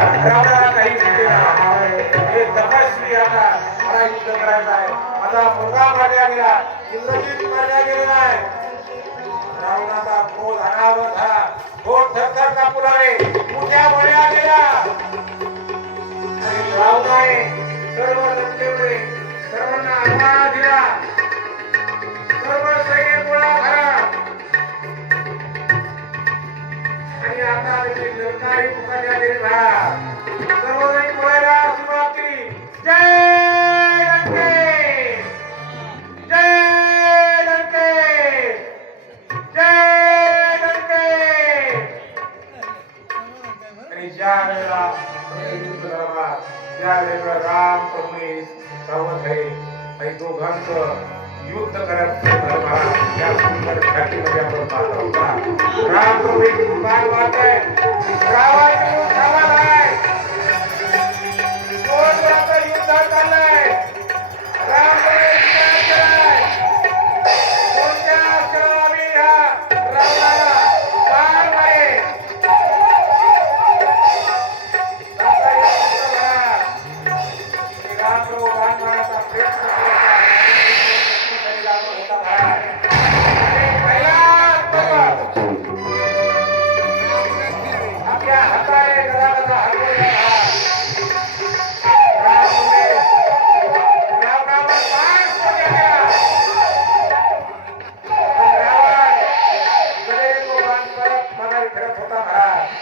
रावणाला काही हे तपस्वी आता मला युद्ध करायचं आहे मुलगा गेला गेलेला आहे रावणाचा क्रोध अनावर झाला थरथर मोठ्या वळ्या रावणाने सर्व सर्वांना दिला सर्व सैन्य गोळा आणि आता त्याची लंकाही सर्वजण बोलायला सुरुवात केली. जय ज्या वेळेला राम प्रभूने सावध आहे आणि दोघांचं युद्ध करत धर्मा या सुंदर छातीमध्ये आपण पाहत आहोत राम प्रभू एक बाण मारताय रावण युद्ध महाराज.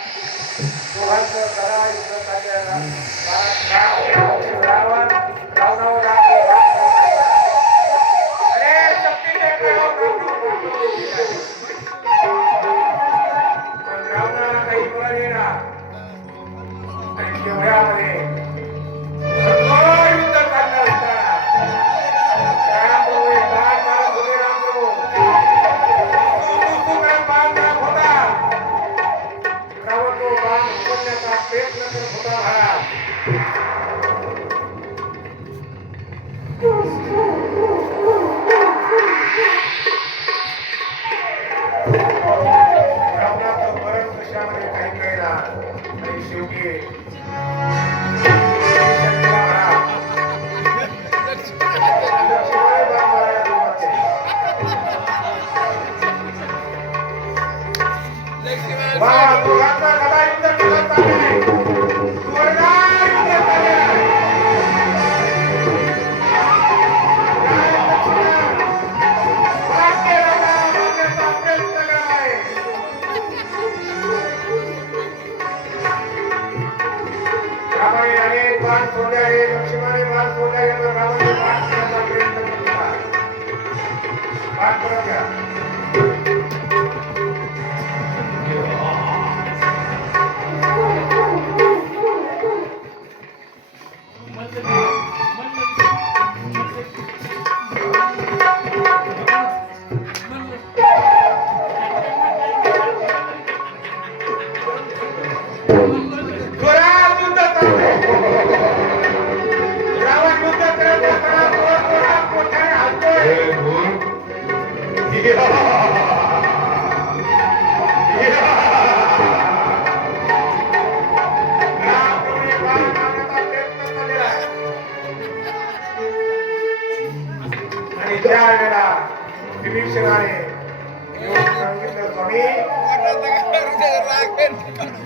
सोडले आहे. लक्ष्मणाने बाण सोडले आहे. पण रावणाने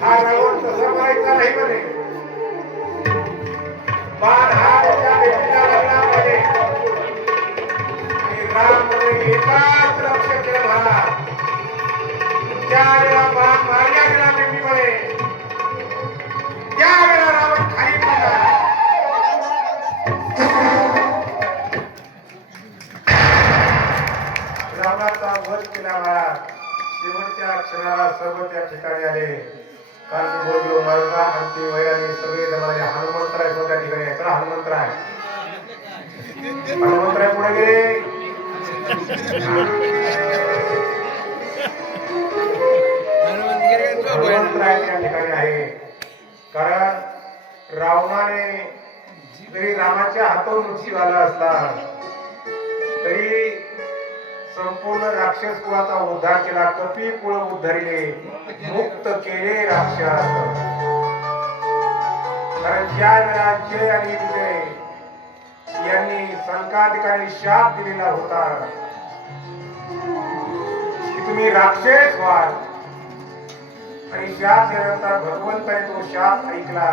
हा रावण तसा मारायचा नाही म्हणे बाण हा सर्व त्या ठिकाणी आले. कारण बोललो मरगा हंती वैराने सगळे जमाले. हनुमंतराय त्या ठिकाणी आहे. चला हनुमंतराय हनुमंतराय पुढे गेले. हनुमंतराय त्या ठिकाणी आहे. कारण रावणाने जरी रामाच्या हातून मृत्यू आला असला तरी संपूर्ण राक्षस कुळाचा उद्धार केला. कपी कुळ उद्धरिले मुक्त केले राक्षस. ज्या वेळा जय आणि विजय यांनी संकाधिकारी शाप दिलेला होता की तुम्ही राक्षस व्हाल. आणि शाप दिल्यानंतर भगवंताने तो शाप ऐकला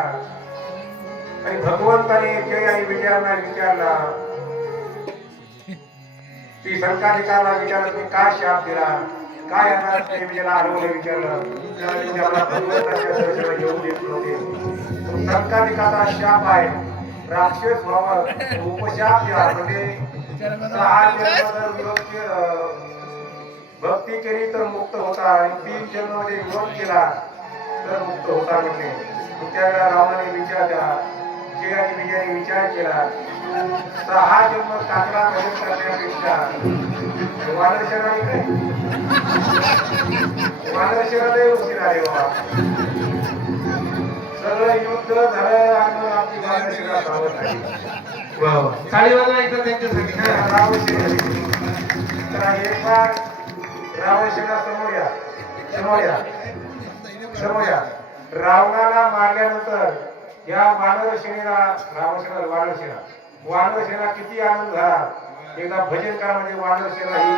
आणि भगवंताने जय आणि विजयांना विचारला ती संकाधिकाला विचारलं तुम्ही काय शाप दिला? काय येणार? ते मी त्याला आरोग्य विचारलं त्यावेळी म्हणजे आम्हाला देत नव्हते शाप आहे. राक्षस व्हावं. उपशाप दिला म्हणजे सहा जन्म विरोध भक्ती केली तर मुक्त होता. आणि तीन जन्ममध्ये विरोध केला तर मुक्त होता म्हणजे त्यावेळेला रावणाने विचार द्या विजयाने विचार केला. सहा जन्म काकडा भजन करण्यापेक्षा वानर शहराने काय? वानर शहराला उशीर आले बाबा. सगळं युद्ध झालं आणि मग आपली वानर शहरात सावध आहे. काळी वाजवा एकदा त्यांच्यासाठी. तर एक बार रावणशिला समोर या. समोर या. समोर या. रावणाला मारल्यानंतर या वानरसेनेला रावणसेना वानरसेना वानरसेना किती आनंद झाला. एकदा भजन करा म्हणजे वानरसेना ही